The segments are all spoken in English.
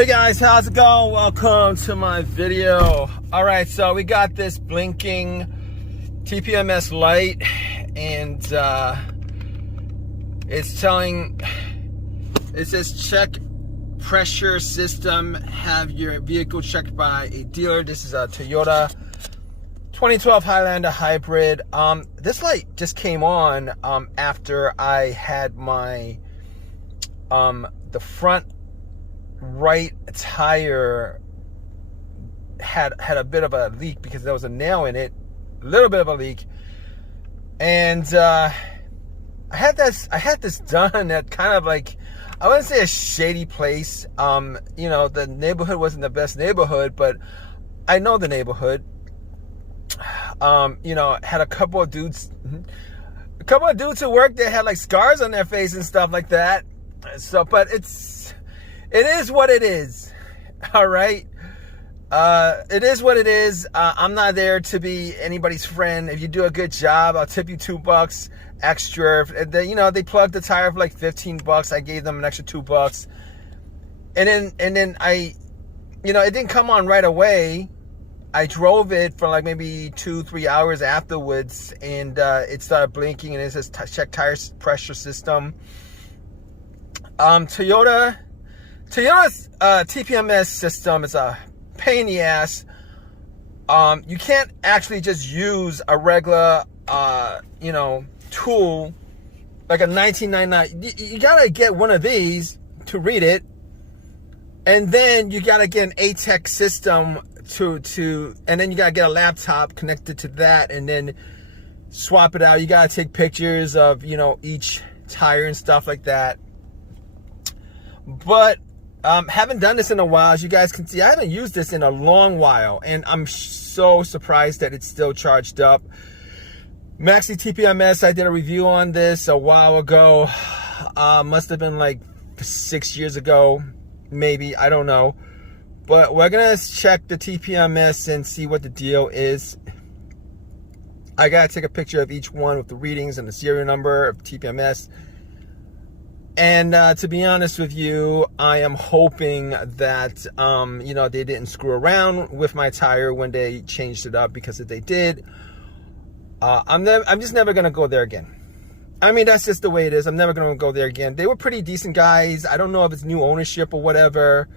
Hey guys, how's it going? Welcome to my video. All right, so we got this blinking Tpms light, and it says check pressure system, have your vehicle checked by a dealer. This is a Toyota 2012 Highlander hybrid. This light just came on after I had my the front right tire had a bit of a leak because there was a nail in it, a little bit of a leak, and I had this done at kind of like, I wouldn't say a shady place. You know, the neighborhood wasn't the best neighborhood, but I know the neighborhood. You know, had a couple of dudes who worked there had like scars on their face and stuff like that. So, but it is what it is. All right. It is what it is. I'm not there to be anybody's friend. If you do a good job, I'll tip you $2 extra. You know, they plugged the tire for like $15. I gave them an extra $2. And then I, you know, it didn't come on right away. I drove it for like maybe 2-3 hours afterwards, and it started blinking, and it says check tire pressure system. Toyota's Tpms system is a pain in the ass. You can't actually just use a regular, you know, tool like a 1999. You gotta get one of these to read it, and then you gotta get an ATEX system and then you gotta get a laptop connected to that, and then swap it out. You gotta take pictures of, you know, each tire and stuff like that. But haven't done this in a while. As you guys can see, I haven't used this in a long while, and I'm so surprised that it's still charged up. Maxi Tpms, I did a review on this a while ago. Must have been like 6 years ago, maybe, I don't know. But we're gonna check the Tpms and see what the deal is. I gotta take a picture of each one with the readings and the serial number of Tpms. And to be honest with you, I am hoping that, you know, they didn't screw around with my tire when they changed it up, because if they did, I'm just never going to go there again. I mean, that's just the way it is. I'm never going to go there again. They were pretty decent guys. I don't know if it's new ownership or whatever,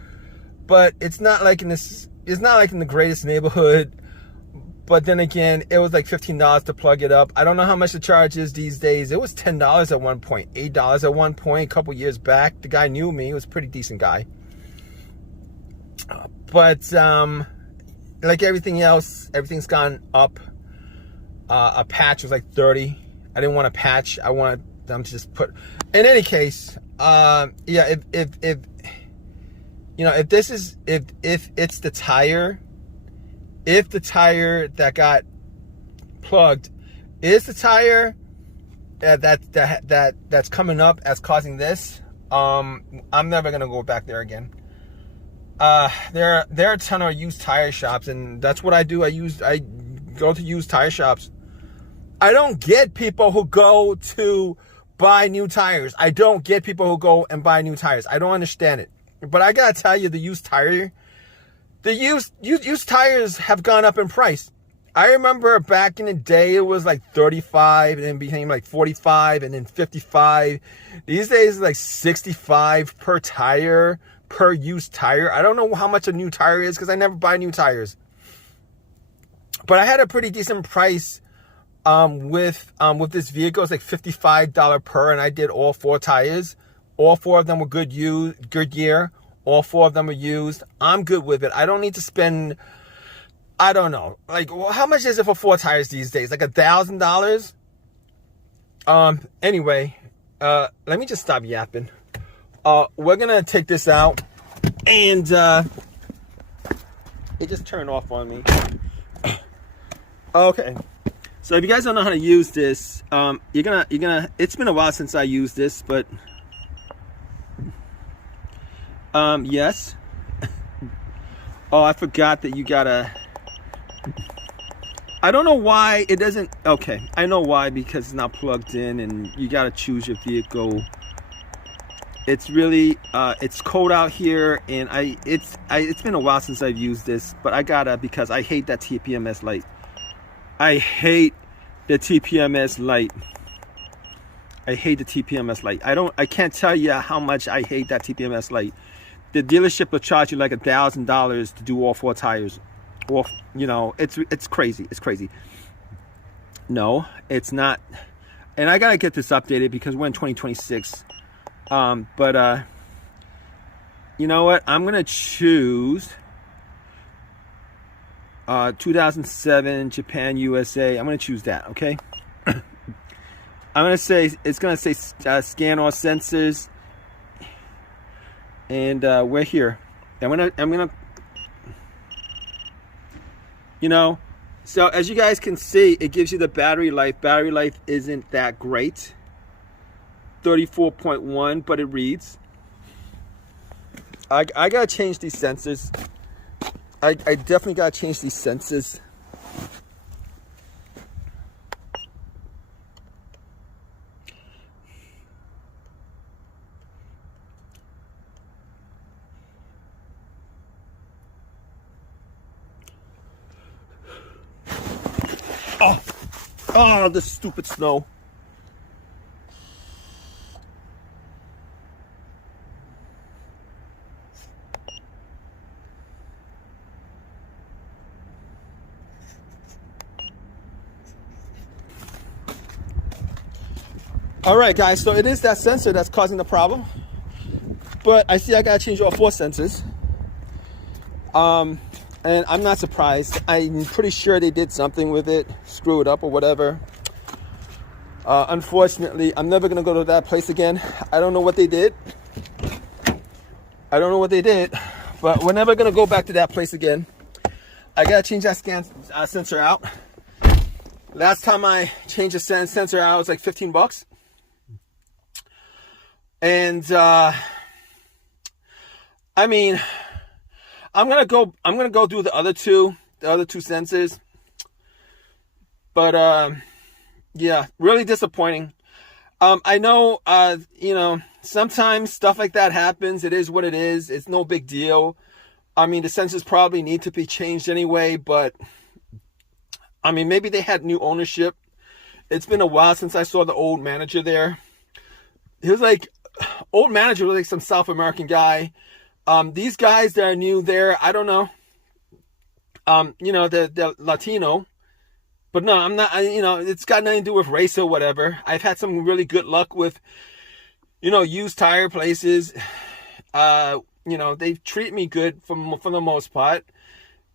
but it's not like in the greatest neighborhood. But then again, it was like $15 to plug it up. I don't know how much the charge is these days. It was $10 at one point, $8 at one point, a couple years back. The guy knew me. He was a pretty decent guy. But like everything else, everything's gone up. A patch was like $30. I didn't want a patch. I wanted them to just put. In any case, yeah. If you know, if it's the tire. If the tire that got plugged is the tire that's coming up as causing this, I'm never gonna go back there again. There are a ton of used tire shops, and that's what I do. I go to used tire shops. I don't get people who go to buy new tires. I don't get people who go and buy new tires. I don't understand it. But I gotta tell you, the used tires have gone up in price. I remember back in the day, it was like 35 and then became like 45 and then 55. These days, it's like 65 per tire, per used tire. I don't know how much a new tire is because I never buy new tires. But I had a pretty decent price with this vehicle. It's like $55 per, and I did all 4 tires. All 4 of them were Goodyear. All 4 of them are used. I'm good with it. I don't need to spend, I don't know, like, well, how much is it for 4 tires these days? Like $1,000? Anyway, let me just stop yapping. We're gonna take this out, and it just turned off on me. Okay, so if you guys don't know how to use this, you're gonna. It's been a while since I used this, but yes. Oh, I forgot that you gotta. I don't know why it doesn't. Okay, I know why, because it's not plugged in, and you gotta choose your vehicle It's really it's cold out here, and it's been a while since I've used this, but I gotta, because I hate that TPMS light. I hate the TPMS light. I hate the TPMS light. I can't tell you how much I hate that TPMS light. The dealership will charge you like $1,000 to do all 4 tires. Or, you know, it's crazy. It's crazy. No, it's not. And I gotta get this updated because we're in 2026. But you know what? I'm gonna choose 2007 Japan USA. I'm gonna choose that. Okay. I'm gonna say it's gonna say scan all sensors, and we're here. I'm gonna, you know. So as you guys can see, it gives you the battery life. Battery life isn't that great. 34.1, but it reads. I gotta change these sensors. I definitely gotta change these sensors. Oh, this stupid snow. All right, guys, so it is that sensor that's causing the problem. But I see I gotta change all 4 sensors. And I'm not surprised. I'm pretty sure they did something with it, screw it up or whatever. Unfortunately, I'm never gonna go to that place again. I don't know what they did. But we're never gonna go back to that place again. I gotta change that sensor out. Last time I changed a sensor out, it was like 15 bucks. And I mean, I'm gonna go do the other two sensors. But yeah, really disappointing. I know, you know, sometimes stuff like that happens. It is what it is. It's no big deal. I mean, the sensors probably need to be changed anyway, but I mean, maybe they had new ownership. It's been a while since I saw the old manager there. He was like, old manager was like some South American guy. These guys that are new there, I don't know. You know, they're Latino. But no, I'm not, you know, it's got nothing to do with race or whatever. I've had some really good luck with, you know, used tire places. You know, they treat me good for the most part.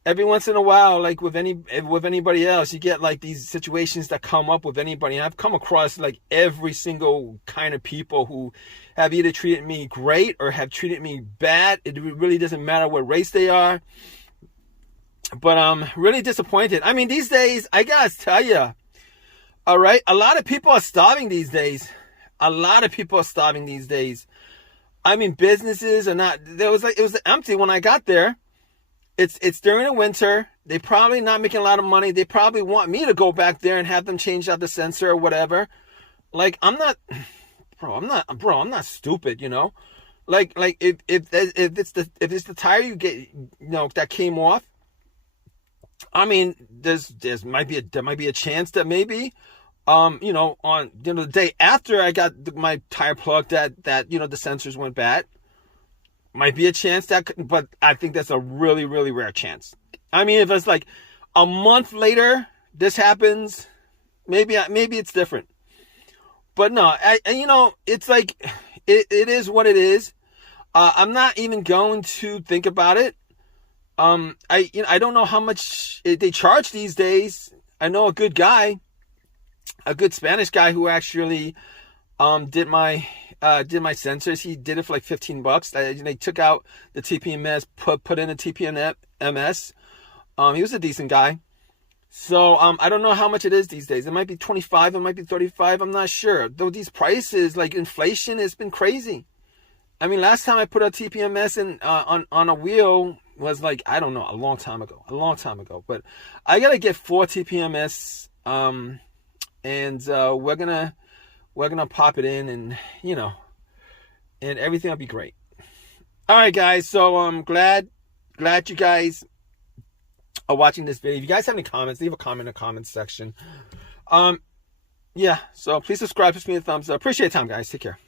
Every once in a while, like with anybody else, you get like these situations that come up with anybody. And I've come across like every single kind of people who have either treated me great or have treated me bad. It really doesn't matter what race they are. But I'm really disappointed. I mean, these days, I gotta tell you, all right, a lot of people are starving these days. I mean, businesses are not. It was empty when I got there. It's during the winter. They probably not making a lot of money. They probably want me to go back there and have them change out the sensor or whatever. Like, I'm not stupid, you know. Like if it's the tire you get, you know, that came off. I mean, there might be a chance that maybe, you know, on, you know, the day after I got my tire plug that you know, the sensors went bad. Might be a chance that, but I think that's a really, really rare chance. I mean, if it's like a month later, this happens, maybe it's different. But no, you know, it's like, it is what it is. I'm not even going to think about it. I don't know how much they charge these days. I know a good Spanish guy who actually did my sensors. He did it for like 15 bucks. They took out the TPMS, put in a TPMS. He was a decent guy. So I don't know how much it is these days. It might be 25, it might be 35, I'm not sure. Though these prices, like inflation, has been crazy. I mean, last time I put a TPMS in on a wheel was like, I don't know, a long time ago. But I gotta get 4 TPMS, and we're gonna pop it in, and you know, and everything will be great. All right, guys. So I'm glad you guys are watching this video. If you guys have any comments, leave a comment in the comments section. Yeah. So please subscribe, push me a thumbs up. Appreciate your time, guys. Take care.